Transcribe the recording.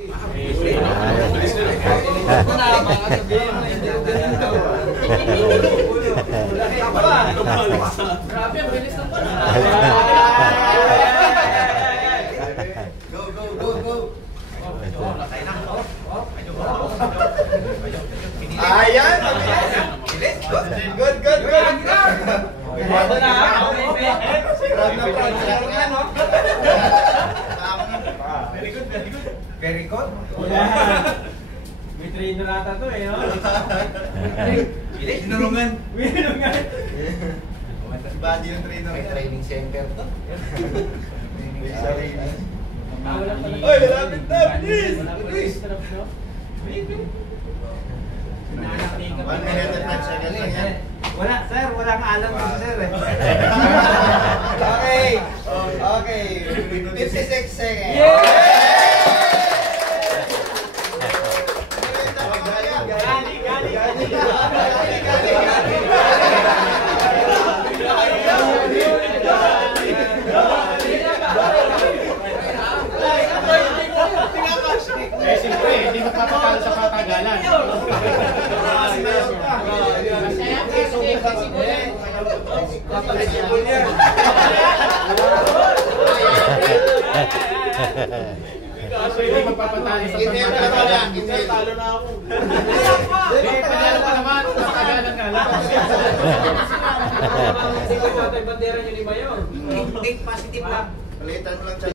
Grabe, ang bilis ng pala. Go. Ayan! Good. Very good. May trainer ata to eh, no? Binurungan. Si Buddy yung trainer. May training center to. Oy, lapit na! Bilis! 1 minute and 5 seconds lang yan. Wala, sir. Walang alam ko, sir eh. Okay. 56 seconds. Eh, siyempre, hindi magpapakala sa patagalan. Hindi magpapatali sa patagalan. Talo na ako. Hindi, panalo ka naman. Patagalan ka lang. Bandera nyo ni Mayor. Think positive lang. Palitan mo lang siya.